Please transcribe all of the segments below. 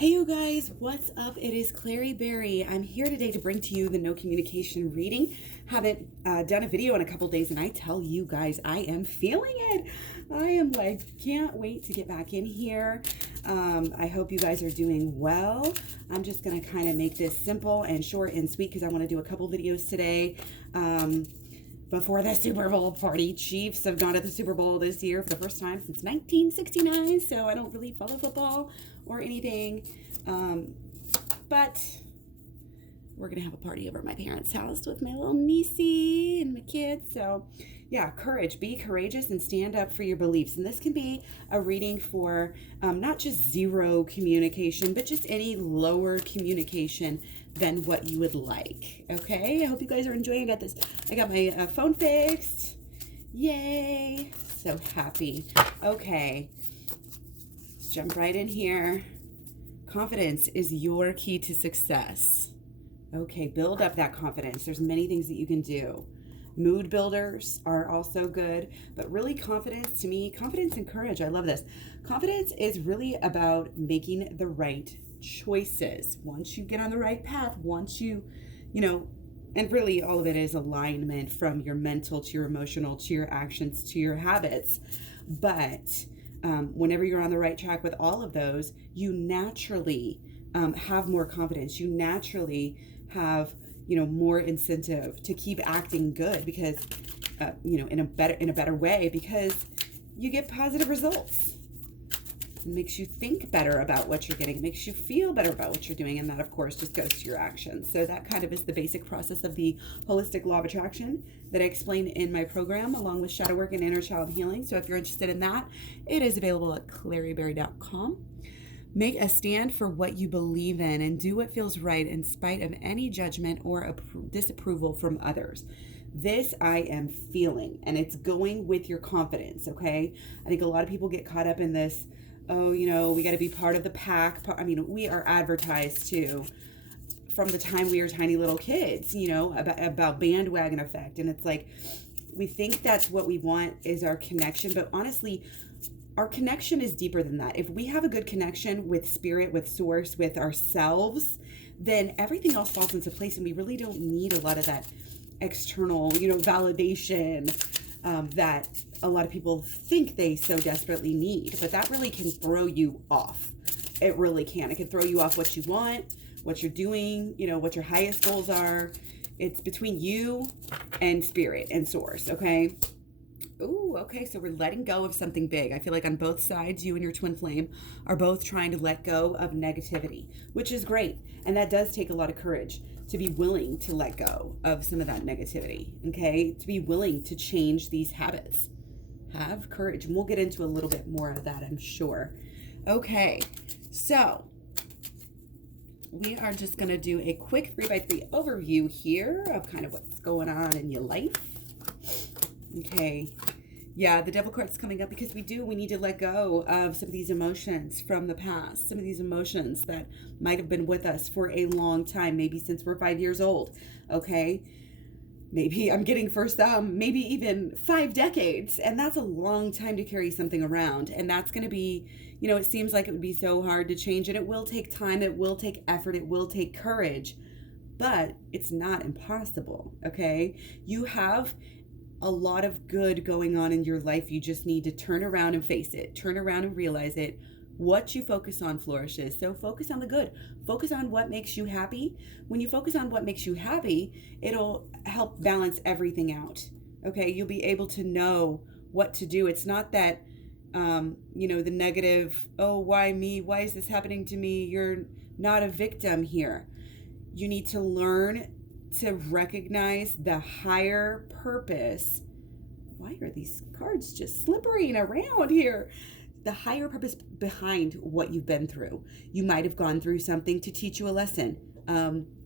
Hey you guys, what's up? It is Clary Berry. I'm here today to bring to you the no communication reading. Haven't done a video in a couple days, and I tell you guys, I am feeling it. I am can't wait to get back in here. I hope you guys are doing well. I'm just gonna kind of make this simple and short and sweet because I want to do a couple videos today. Before the Super Bowl party. Chiefs have gone to the Super Bowl this year for the first time since 1969, so I don't really follow football or anything. But we're going to have a party over at my parents' house with my little niecey and my kids. So yeah, courage. Be courageous and stand up for your beliefs. And this can be a reading for not just zero communication, but just any lower communication than what you would like. Okay, I hope you guys are enjoying it. I got my phone fixed. Yay, so happy. Okay, let's jump right in here. Confidence is your key to success. Okay, build up that confidence. There's many things that you can do. Mood builders are also good, but really confidence, to me, confidence and courage, I love this. Confidence is really about making the right choices. Once you get on the right path, once you and really all of it is alignment from your mental to your emotional to your actions to your habits. But whenever you're on the right track with all of those, you naturally have more confidence. You naturally have more incentive to keep acting good because in a better way, because you get positive results. It makes you think better about what you're getting. It makes you feel better about what you're doing. And that, of course, just goes to your actions. So that kind of is the basic process of the holistic law of attraction that I explain in my program, along with shadow work and inner child healing. So if you're interested in that, it is available at claryberry.com. Make a stand for what you believe in and do what feels right in spite of any judgment or disapproval from others. This I am feeling, and it's going with your confidence, okay? I think a lot of people get caught up in this, we got to be part of the pack. I mean, we are advertised to from the time we were tiny little kids, about bandwagon effect. And it's like, we think that's what we want is our connection. But honestly, our connection is deeper than that. If we have a good connection with spirit, with source, with ourselves, then everything else falls into place. And we really don't need a lot of that external, validation that a lot of people think they so desperately need. But that really can throw you off. It really can. It can throw you off what you want, what you're doing, what your highest goals are. It's between you and spirit and source, okay? Ooh, okay, so we're letting go of something big. I feel like on both sides, you and your twin flame are both trying to let go of negativity, which is great. And that does take a lot of courage to be willing to let go of some of that negativity, okay? To be willing to change these habits. Have courage. And we'll get into a little bit more of that, I'm sure. Okay, so we are just going to do a quick 3x3 overview here of kind of what's going on in your life. Okay, yeah, the devil card's coming up because we need to let go of some of these emotions from the past, some of these emotions that might have been with us for a long time, maybe since we're 5 years old, okay? Maybe I'm getting for some, maybe even 5 decades, and that's a long time to carry something around, and that's going to be, it seems like it would be so hard to change, and it will take time, it will take effort, it will take courage, but it's not impossible, okay? You have a lot of good going on in your life. You just need to turn around and face it. Turn around and realize it. What you focus on flourishes. So focus on the good. Focus on what makes you happy. When you focus on what makes you happy, it'll help balance everything out. Okay, you'll be able to know what to do. It's not that, the negative, oh, why me? Why is this happening to me? You're not a victim here. You need to learn to recognize the higher purpose. Why are these cards just slippering around here? The higher purpose behind what you've been through. You might have gone through something to teach you a lesson.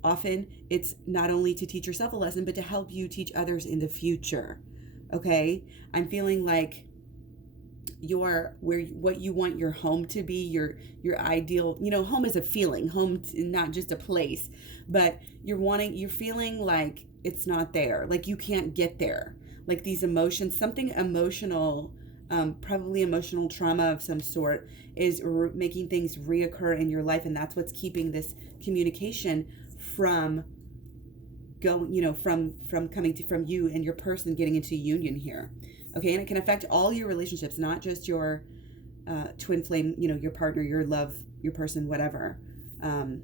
Often it's not only to teach yourself a lesson, but to help you teach others in the future. Okay? I'm feeling like what you want your home to be, your ideal, home is a feeling, home not just a place, but you're feeling like it's not there, like you can't get there, like these emotions, something emotional probably emotional trauma of some sort is making things reoccur in your life, and that's what's keeping this communication from going, from coming to from you and your person getting into union here. Okay, and it can affect all your relationships, not just your twin flame, your partner, your love, your person, whatever.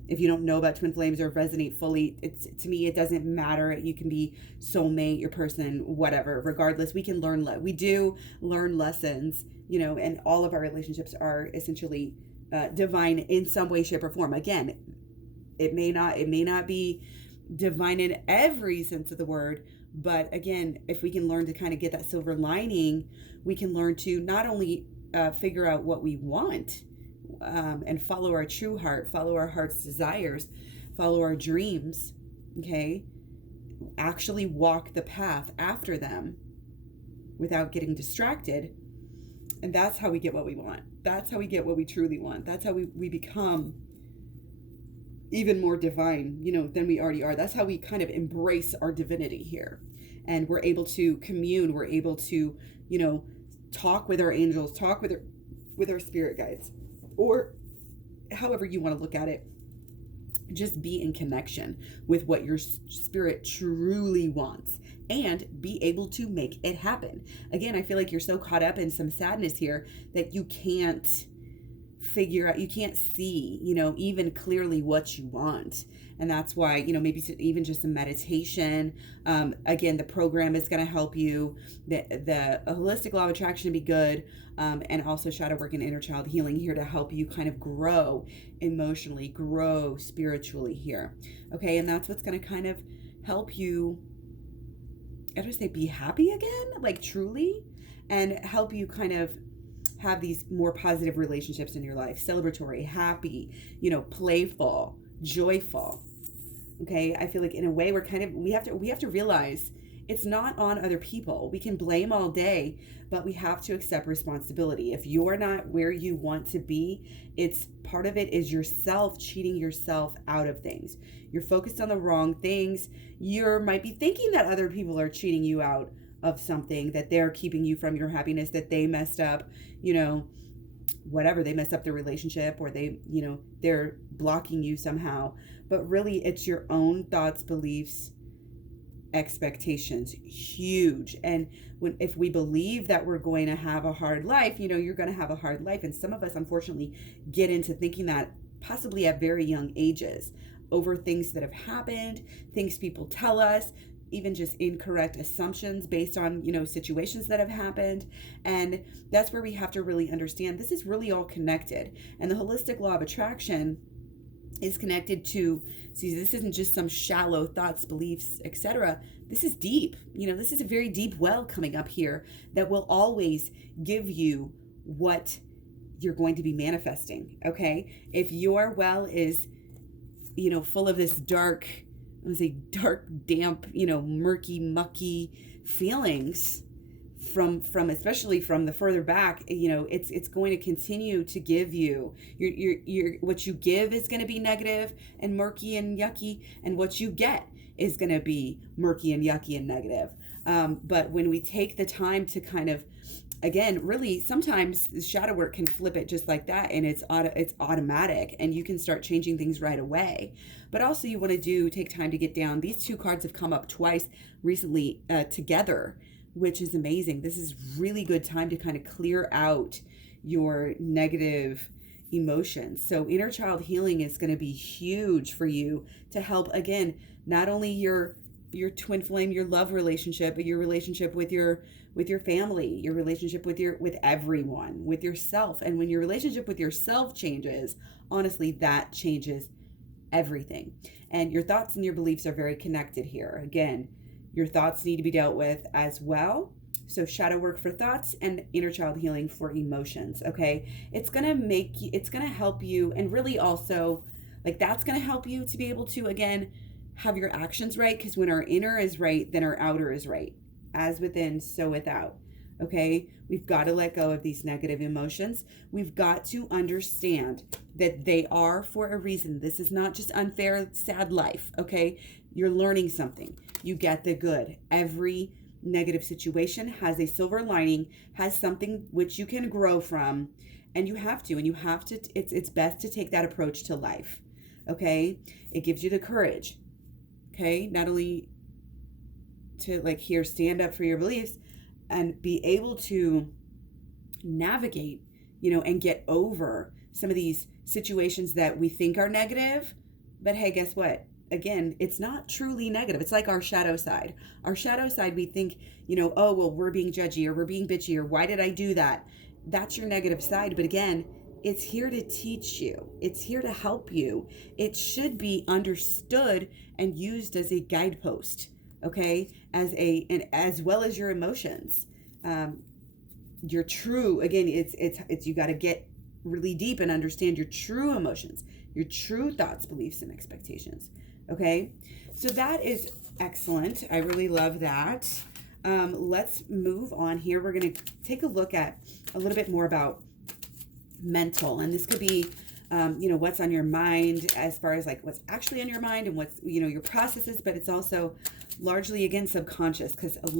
If you don't know about twin flames or resonate fully, to me, it doesn't matter. You can be soulmate, your person, whatever. Regardless, we can we do learn lessons, and all of our relationships are essentially divine in some way, shape, or form. Again, it may not be divine in every sense of the word, but again, if we can learn to kind of get that silver lining, we can learn to not only figure out what we want, and follow our true heart, follow our heart's desires, follow our dreams, okay? Actually walk the path after them without getting distracted. And that's how we get what we want. That's how we get what we truly want. That's how we become even more divine, than we already are. That's how we kind of embrace our divinity here. And we're able to commune. We're able to, talk with our angels, talk with our spirit guides, or however you want to look at it. Just be in connection with what your spirit truly wants and be able to make it happen. Again, I feel like you're so caught up in some sadness here that you can't figure out, you can't see, even clearly what you want. And that's why, maybe even just some meditation. Again, the program is going to help you. The holistic law of attraction to be good. And also shadow work and inner child healing here to help you kind of grow emotionally, grow spiritually here. Okay. And that's what's going to kind of help you, I just say, be happy again, like truly, and help you kind of have these more positive relationships in your life, celebratory, happy, playful, joyful. Okay, I feel like in a way we have to realize it's not on other people. We can blame all day, but we have to accept responsibility. If you're not where you want to be, it's part of it is yourself cheating yourself out of things. You're focused on the wrong things. You might be thinking that other people are cheating you out of something, that they're keeping you from your happiness, that they messed up, whatever, they messed up their relationship, or they're blocking you somehow. But really, it's your own thoughts, beliefs, expectations, huge. And if we believe that we're going to have a hard life, you're going to have a hard life. And some of us, unfortunately, get into thinking that possibly at very young ages over things that have happened, things people tell us, even just incorrect assumptions based on, situations that have happened. And that's where we have to really understand this is really all connected. And the holistic law of attraction is connected to, see, this isn't just some shallow thoughts, beliefs, etc. This is deep. This is a very deep well coming up here that will always give you what you're going to be manifesting. Okay. If your well is, full of this dark, damp, murky, mucky feelings from especially from the further back, it's going to continue to give you your what you give is going to be negative and murky and yucky, and what you get is going to be murky and yucky and negative. But when we take the time to kind of, again, really, sometimes the shadow work can flip it just like that, and it's automatic, and you can start changing things right away. But also, you want to take time to get down. These two cards have come up twice recently together, which is amazing. This is really good time to kind of clear out your negative emotions. So inner child healing is going to be huge for you to help, again, not only your twin flame, your love relationship, but your relationship with your family, your relationship with everyone, with yourself. And when your relationship with yourself changes, honestly, that changes everything. And your thoughts and your beliefs are very connected here. Again, your thoughts need to be dealt with as well. So shadow work for thoughts and inner child healing for emotions. Okay. It's going to help you. And really also, like, that's going to help you to be able to, again, have your actions right. Because when our inner is right, then our outer is right. As within, so without. Okay. We've got to let go of these negative emotions. We've got to understand that they are for a reason. This is not just unfair, sad life. Okay. You're learning something. You get the good. Every negative situation has a silver lining, has something which you can grow from, and you have to, it's best to take that approach to life. Okay? It gives you the courage. Okay? Not only to like here stand up for your beliefs and be able to navigate, and get over some of these situations that we think are negative. But hey, guess what? Again, it's not truly negative. It's like our shadow side. Our shadow side, we think, oh, well, we're being judgy or we're being bitchy or why did I do that? That's your negative side. But again, it's here to teach you. It's here to help you. It should be understood and used as a guidepost, okay? And as well as your emotions. Your true, again, it's you got to get really deep and understand your true emotions, your true thoughts, beliefs, and expectations. Okay, so that is excellent. I really love that. Let's move on here. We're going to take a look at a little bit more about mental, and this could be what's on your mind as far as like what's actually on your mind and what's your processes, but it's also largely again subconscious, because a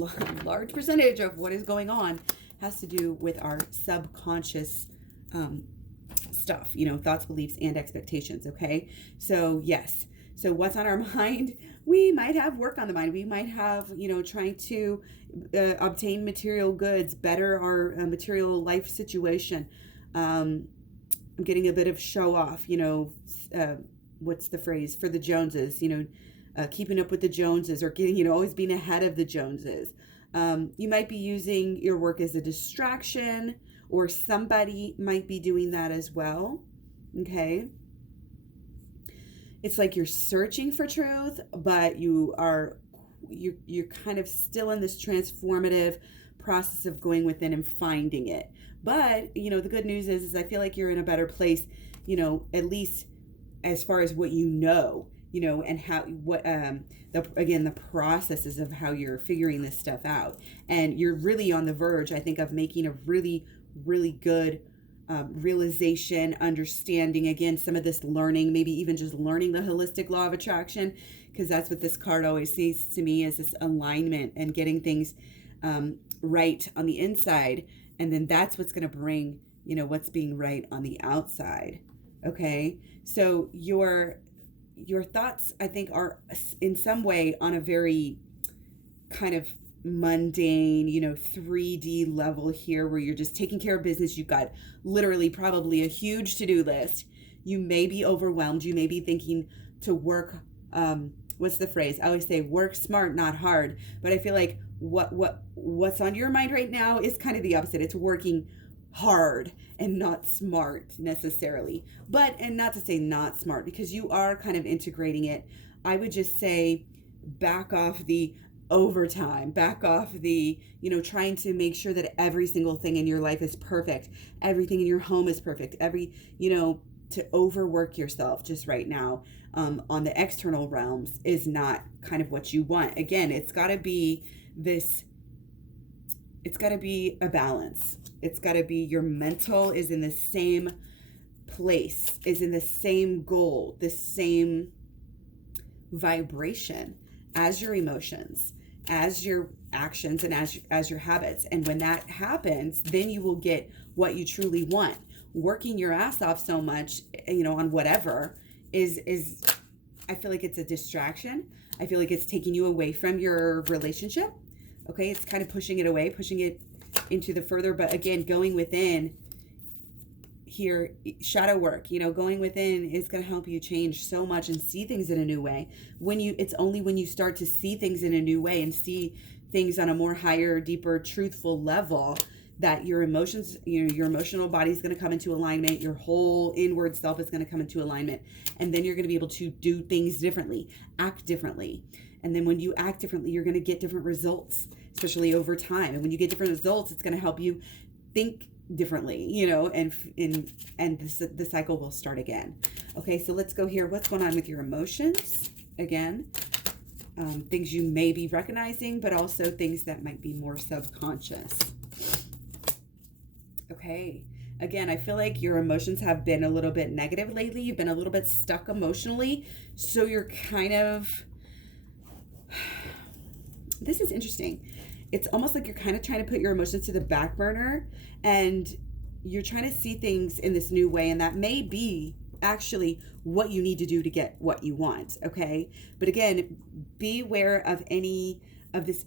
large percentage of what is going on has to do with our subconscious stuff, thoughts, beliefs, and expectations. Okay, so yes. So what's on our mind? We might have work on the mind. We might have, trying to obtain material goods, better our material life situation. I'm getting a bit of show off, what's the phrase? For the Joneses, keeping up with the Joneses, or getting, always being ahead of the Joneses. You might be using your work as a distraction, or somebody might be doing that as well. Okay. It's like you're searching for truth, but you're kind of still in this transformative process of going within and finding it. But, the good news is I feel like you're in a better place, at least as far as what and how, the processes of how you're figuring this stuff out. And you're really on the verge, I think, of making a really, really good realization, understanding, again, some of this learning, maybe even just learning the holistic law of attraction, because that's what this card always says to me, is this alignment and getting things right on the inside. And then that's what's going to bring, what's being right on the outside. Okay. So your thoughts, I think, are in some way on a very kind of mundane, 3D level here, where you're just taking care of business. You've got literally probably a huge to-do list. You may be overwhelmed. You may be thinking to work, what's the phrase? I always say work smart, not hard. But I feel like what's on your mind right now is kind of the opposite. It's working hard and not smart necessarily. And not to say not smart, because you are kind of integrating it. I would just say back off the overtime, back off the, trying to make sure that every single thing in your life is perfect. Everything in your home is perfect. To overwork yourself just right now on the external realms is not kind of what you want. Again, it's got to be a balance. It's got to be your mental is in the same place, is in the same goal, the same vibration as your emotions, as your actions, and as your habits. And when that happens, then you will get what you truly want. Working your ass off so much, on whatever is I feel like it's a distraction. I feel like it's taking you away from your relationship. Okay, it's kind of pushing it away, pushing it into the further. But again, going within here, shadow work, going within is going to help you change so much and see things in a new way. It's only when you start to see things in a new way and see things on a more higher, deeper, truthful level that your emotions, your emotional body is going to come into alignment. Your whole inward self is going to come into alignment. And then you're going to be able to do things differently, act differently. And then when you act differently, you're going to get different results, especially over time. And when you get different results, it's going to help you think differently, and the cycle will start again. Okay, so let's go here. What's going on with your emotions? Again, things you may be recognizing, but also things that might be more subconscious. Okay, again, I feel like your emotions have been a little bit negative lately. You've been a little bit stuck emotionally. So you're kind of, this is interesting. it's almost like you're kind of trying to put your emotions to the back burner, and you're trying to see things in this new way, and that may be actually what you need to do to get what you want, okay? But again, be aware of any of this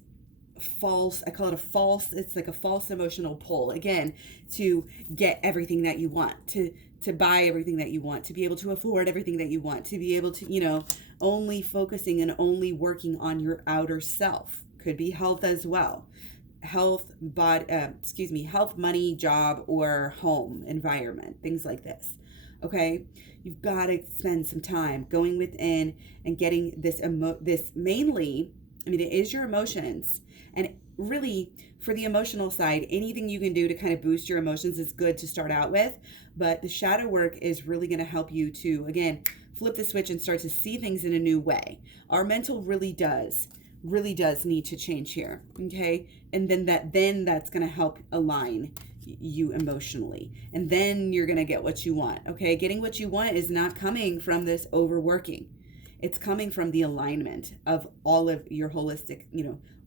false, I call it a false, it's like a false emotional pull, again, to get everything that you want, to buy everything that you want, to be able to afford everything that you want, to be able to, only focusing and only working on your outer self. Could be health as well. Health, health, money, job, or home, environment, things like this. Okay, you've got to spend some time going within and getting this mainly, it is your emotions. And really, for the emotional side, anything you can do to kind of boost your emotions is good to start out with. But the shadow work is really going to help you to, again, flip the switch and start to see things in a new way. Our mental really does need to change here, okay? And then that's going to help align you emotionally. And then you're going to get what you want, okay? Getting what you want is not coming from this overworking. It's coming from the alignment of all of your holistic,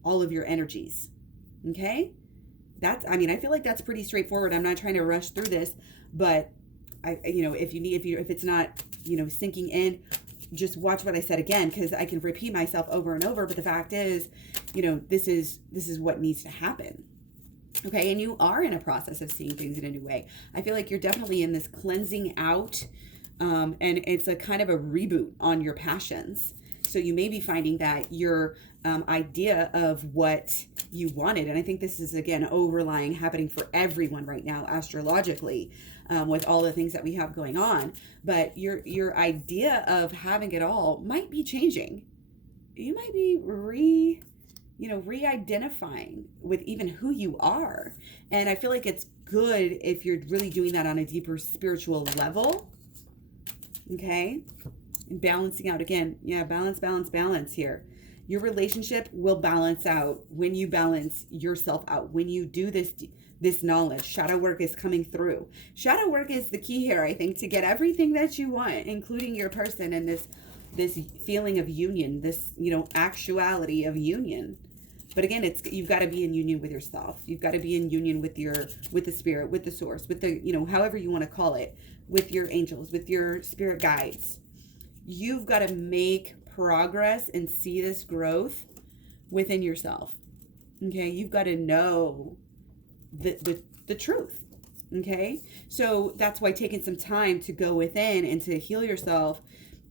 all of your energies, okay? I feel like that's pretty straightforward. I'm not trying to rush through this, but if it's not, sinking in, just watch what I said again, because I can repeat myself over and over. But the fact is, this is what needs to happen. Okay. And you are in a process of seeing things in a new way. I feel like you're definitely in this cleansing out, and it's a kind of a reboot on your passions. So you may be finding that your idea of what you wanted, and I think this is, again, overlying happening for everyone right now astrologically, with all the things that we have going on, but your idea of having it all might be changing. You might be re-identifying with even who you are. And I feel like it's good if you're really doing that on a deeper spiritual level. Okay. And balancing out again. Yeah. Balance here. Your relationship will balance out when you balance yourself out. When you do this knowledge, shadow work is coming through. Shadow work is the key here, I think, to get everything that you want, including your person and this feeling of union, this, actuality of union. But again, you've got to be in union with yourself. You've got to be in union with the spirit, with the source, with the, however you want to call it, with your angels, with your spirit guides. You've got to make progress and see this growth within yourself. Okay. You've got to know the truth. Okay. So that's why taking some time to go within and to heal yourself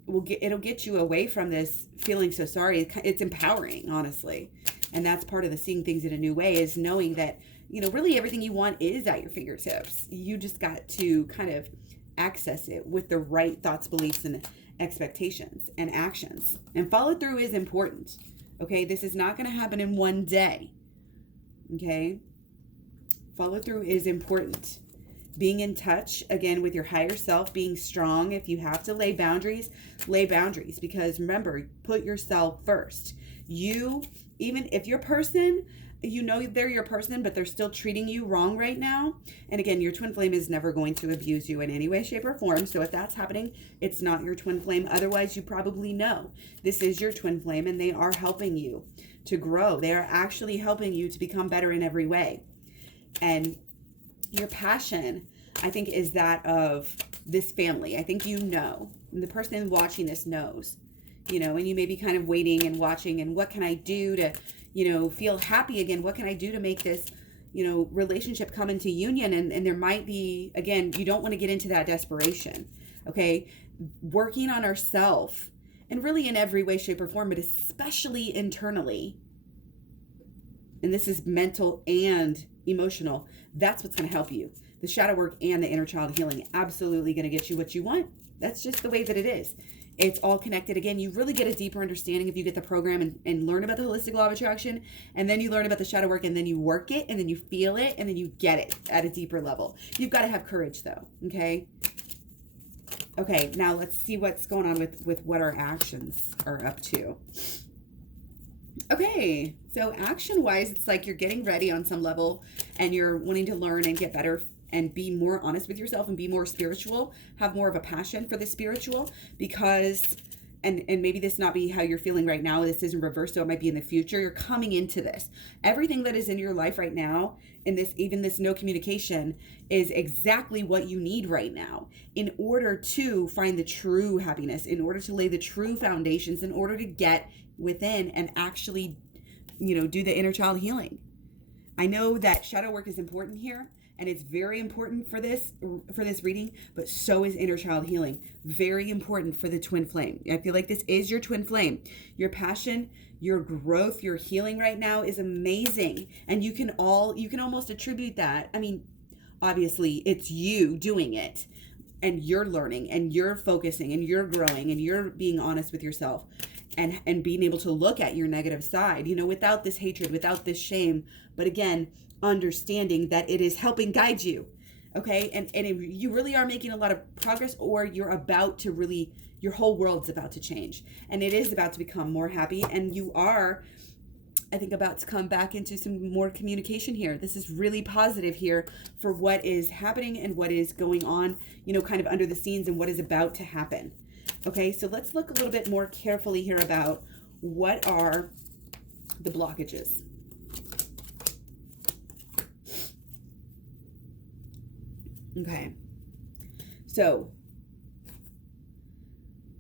it'll get you away from this feeling so sorry. It's empowering, honestly. And that's part of the seeing things in a new way, is knowing that, really everything you want is at your fingertips. You just got to kind of access it with the right thoughts, beliefs, and expectations and actions. And follow through is important. Okay. This is not going to happen in one day. Okay. Follow through is important. Being in touch, again, with your higher self, being strong. If you have to lay boundaries, because remember, put yourself first. Even if your person, they're your person, but they're still treating you wrong right now. And again, your twin flame is never going to abuse you in any way, shape, or form. So if that's happening, it's not your twin flame. Otherwise, you probably know this is your twin flame, and they are helping you to grow. They are actually helping you to become better in every way. And your passion, I think, is that of this family. I think and the person watching this knows, and you may be kind of waiting and watching, and what can I do to, feel happy again? What can I do to make this, relationship come into union? And there might be, again, you don't want to get into that desperation, okay? Working on ourselves, and really in every way, shape, or form, but especially internally. And this is mental and emotional. That's what's going to help you. The shadow work and the inner child healing, absolutely going to get you what you want. That's just the way that it is. It's all connected. Again, you really get a deeper understanding if you get the program and learn about the holistic law of attraction, and then you learn about the shadow work, and then you work it, and then you feel it, and then you get it at a deeper level. You've got to have courage, though. Okay. Okay. Now let's see what's going on with what our actions are up to. Okay, so action-wise, it's like you're getting ready on some level, and you're wanting to learn and get better and be more honest with yourself and be more spiritual, have more of a passion for the spiritual, because and maybe this not be how you're feeling right now. This isn't reversed, so it might be in the future. You're coming into this. Everything that is in your life right now, in this, even this no communication, is exactly what you need right now in order to find the true happiness, in order to lay the true foundations, in order to get within and actually, do the inner child healing. I know that shadow work is important here, and it's very important for this reading, but so is inner child healing. Very important for the twin flame. I feel like this is your twin flame. Your passion, your growth, your healing right now is amazing. And you can almost attribute that. I mean, obviously it's you doing it, and you're learning, and you're focusing, and you're growing, and you're being honest with yourself, and being able to look at your negative side, without this hatred, without this shame, but again, understanding that it is helping guide you. Okay. And if you really are making a lot of progress, or you're about to really, your whole world's about to change, and it is about to become more happy. And you are, I think, about to come back into some more communication here. This is really positive here for what is happening and what is going on, kind of under the scenes, and what is about to happen. Okay. So let's look a little bit more carefully here about what are the blockages. Okay, so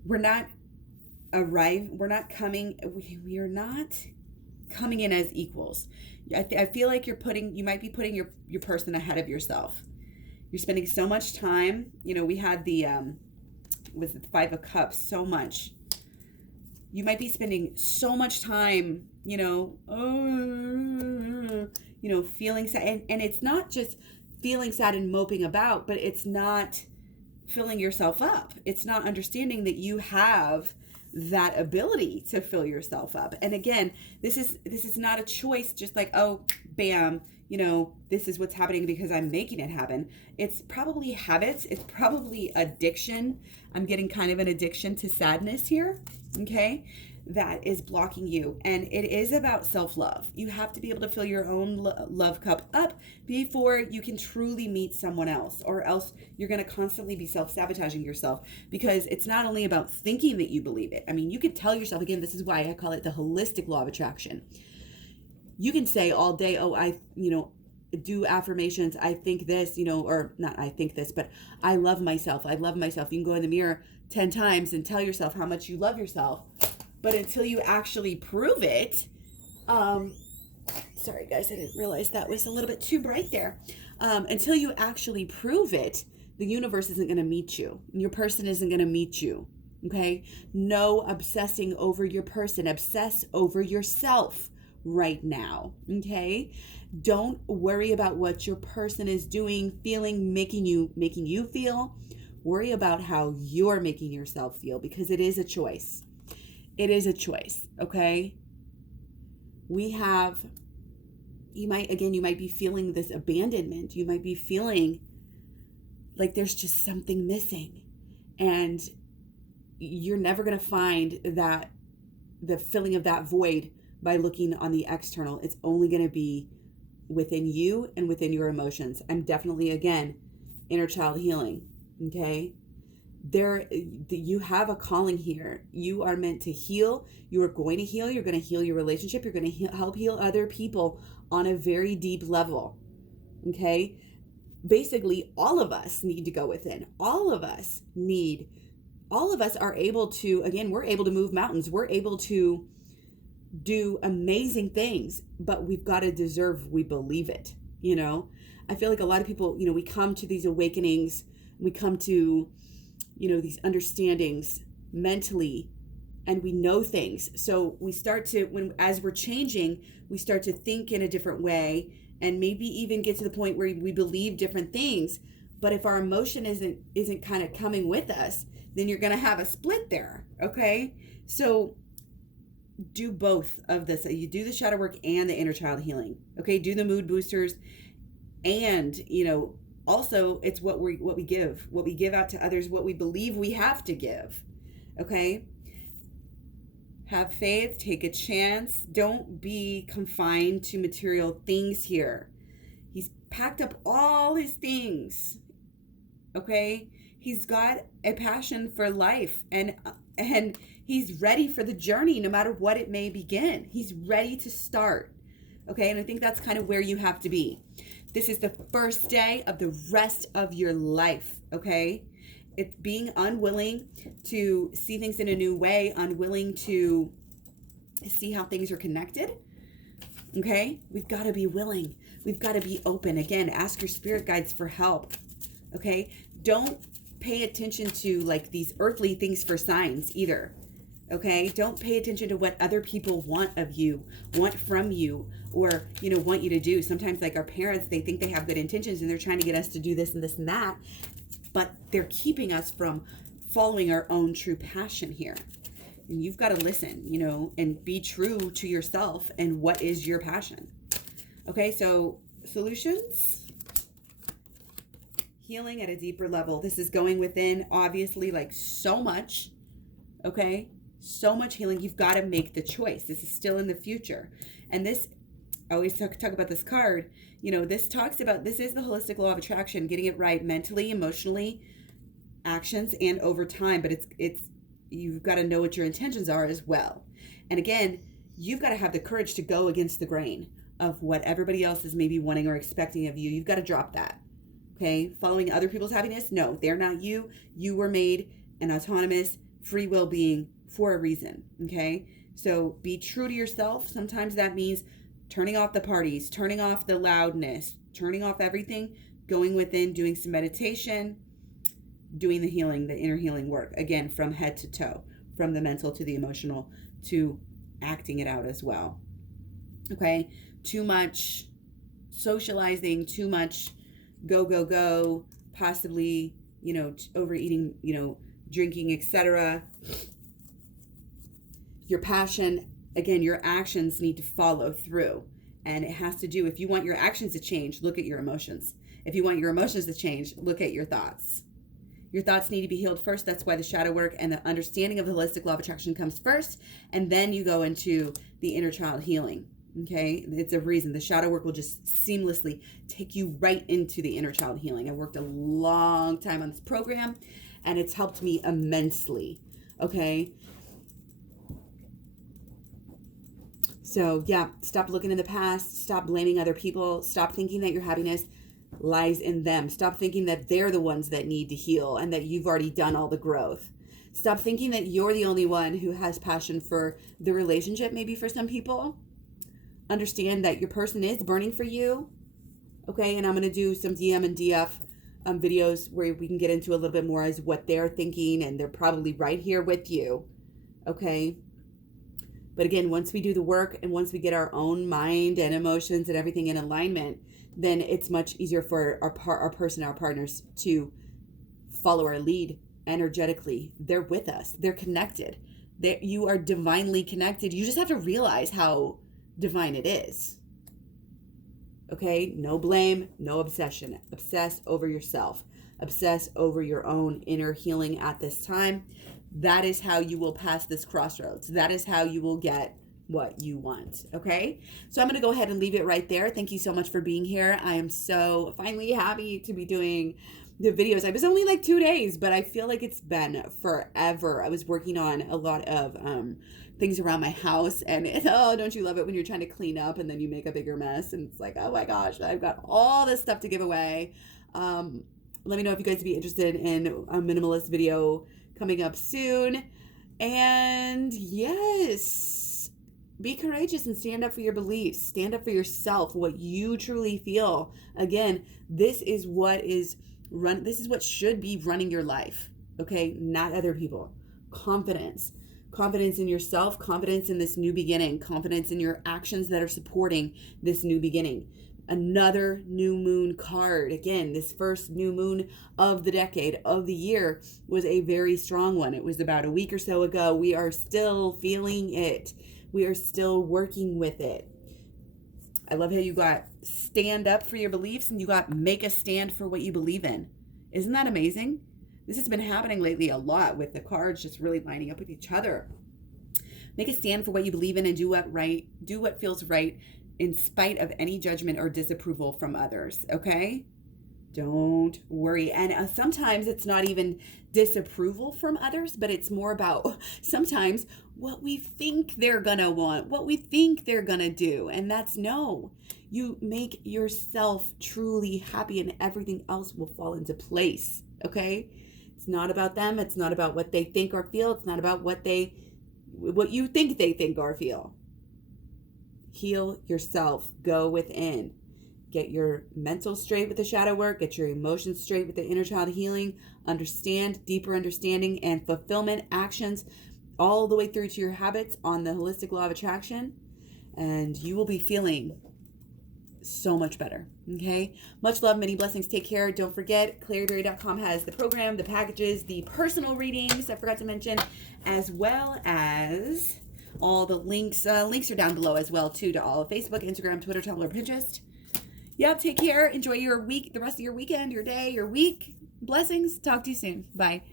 we're not coming in as equals. I feel like you might be putting your person ahead of yourself. You're spending so much time, we had the, was it the Five of Cups, so much. You might be spending so much time, feeling sad, and it's not just feeling sad and moping about, but it's not filling yourself up. It's not understanding that you have that ability to fill yourself up. And again, this is not a choice, just like, oh, bam, this is what's happening because I'm making it happen. It's probably habits. It's probably addiction. I'm getting kind of an addiction to sadness here. Okay. That is blocking you. And it is about self-love. You have to be able to fill your own love cup up before you can truly meet someone else, or else you're going to constantly be self-sabotaging yourself, because it's not only about thinking that you believe it. I mean, you could tell yourself, again, this is why I call it the holistic law of attraction. You can say all day, oh, I do affirmations. I think this, or not I think this, but I love myself. I love myself. You can go in the mirror 10 times and tell yourself how much you love yourself. But until you actually prove it, sorry guys, I didn't realize that was a little bit too bright there. Until you actually prove it, the universe isn't going to meet you. Your person isn't going to meet you. Okay? No obsessing over your person. Obsess over yourself right now. Okay? Don't worry about what your person is doing, feeling, making you feel. Worry about how you're making yourself feel, because it is a choice. It is a choice, okay? You might be feeling this abandonment. You might be feeling like there's just something missing. And you're never going to find that, the filling of that void, by looking on the external. It's only going to be within you and within your emotions. I'm definitely, again, inner child healing, okay? You have a calling here. You are meant to heal. You are going to heal. You're going to heal your relationship. You're going to help heal other people on a very deep level. Okay? Basically, all of us need to go within. All of us are able to, again, we're able to move mountains. We're able to do amazing things, but we've got to deserve, we believe it. I feel like a lot of people, we come to these awakenings, we come to these understandings mentally, and we know things. So we start to, as we're changing, we start to think in a different way, and maybe even get to the point where we believe different things. But if our emotion isn't kind of coming with us, then you're going to have a split there. Okay. So do both of this. You do the shadow work and the inner child healing. Okay. Do the mood boosters, and, also, it's what we give out to others, what we believe we have to give. Okay? Have faith, take a chance. Don't be confined to material things here. He's packed up all his things. Okay? He's got a passion for life, and And he's ready for the journey no matter what it may begin. He's ready to start. Okay, and I think that's kind of where you have to be. This is the first day of the rest of your life, okay? It's being unwilling to see things in a new way, unwilling to see how things are connected, okay? We've got to be willing. We've got to be open. Again, ask your spirit guides for help, okay? Don't pay attention to like these earthly things for signs either, okay? Don't pay attention to what other people want of you, want from you, or, you know, want you to do. Sometimes like our parents, they think they have good intentions and they're trying to get us to do this and this and that, but they're keeping us from following our own true passion here. And you've got to listen, you know, and be true to yourself and what is your passion. Okay, so solutions, healing at a deeper level. This is going within, obviously, like so much, okay? So much healing. You've got to make the choice. This is still in the future. And this, I always talk about this card, you know, this talks about, this is the holistic law of attraction, getting it right mentally, emotionally, actions, and over time. But it's you've got to know what your intentions are as well. And again, you've got to have the courage to go against the grain of what everybody else is maybe wanting or expecting of you. You've got to drop that. Okay? Following other people's happiness? No, they're not you. You were made an autonomous, free will being for a reason. Okay? So be true to yourself. Sometimes that means turning off the parties, turning off the loudness, turning off everything, going within, doing some meditation, doing the healing, the inner healing work. Again, from head to toe, from the mental to the emotional to acting it out as well. Okay? Too much socializing, too much go, possibly, you know, overeating, you know, drinking, etc. Your passion, again, your actions need to follow through. And it has to do, if you want your actions to change, look at your emotions. If you want your emotions to change, look at your thoughts. Your thoughts need to be healed first. That's why the shadow work and the understanding of the holistic law of attraction comes first. And then you go into the inner child healing. Okay, it's a reason. The shadow work will just seamlessly take you right into the inner child healing. I worked a long time on this program and it's helped me immensely. Okay. So yeah, stop looking in the past. Stop blaming other people. Stop thinking that your happiness lies in them. Stop thinking that they're the ones that need to heal and that you've already done all the growth. Stop thinking that you're the only one who has passion for the relationship, maybe for some people. Understand that your person is burning for you, okay? And I'm going to do some DM and DF videos where we can get into a little bit more as what they're thinking, and they're probably right here with you, okay? But again, once we do the work and once we get our own mind and emotions and everything in alignment, then it's much easier for our partners to follow our lead energetically. They're with us. They're connected. You are divinely connected. You just have to realize how divine it is. Okay? No blame, no obsession. Obsess over yourself. Obsess over your own inner healing at this time. That is how you will pass this crossroads. That is how you will get what you want. Okay? So I'm going to go ahead and leave it right there. Thank you so much for being here. I am so finally happy to be doing the videos. I was only like 2 days, but I feel like it's been forever. I was working on a lot of things around my house, and don't you love it when you're trying to clean up and then you make a bigger mess and it's like, oh my gosh, I've got all this stuff to give away. Let me know if you guys would be interested in a minimalist video coming up soon. And yes, be courageous and stand up for your beliefs. Stand up for yourself, what you truly feel. Again, this is what should be running your life, okay? Not other people. Confidence in yourself, confidence in this new beginning, confidence in your actions that are supporting this new beginning. Another new moon card. Again, this first new moon of the decade, of the year, was a very strong one. It was about a week or so ago. We are still feeling it. We are still working with it. I love how you got stand up for your beliefs and you got make a stand for what you believe in. Isn't that amazing? This has been happening lately a lot with the cards just really lining up with each other. Make a stand for what you believe in and do what feels right in spite of any judgment or disapproval from others, okay? Don't worry. And sometimes it's not even disapproval from others, but it's more about sometimes what we think they're going to want, what we think they're going to do. And that's no. You make yourself truly happy and everything else will fall into place. Okay? It's not about them. It's not about what they think or feel. It's not about what you think they think or feel. Heal yourself. Go within. Get your mental straight with the shadow work. Get your emotions straight with the inner child healing. Understand, deeper understanding and fulfillment actions all the way through to your habits on the holistic law of attraction. And you will be feeling so much better. Okay? Much love, many blessings. Take care. Don't forget, claryberry.com has the program, the packages, the personal readings I forgot to mention, as well as all the links. Links are down below as well, too, to all of Facebook, Instagram, Twitter, Tumblr, Pinterest. Yep, take care. Enjoy your week, the rest of your weekend, your day, your week. Blessings. Talk to you soon. Bye.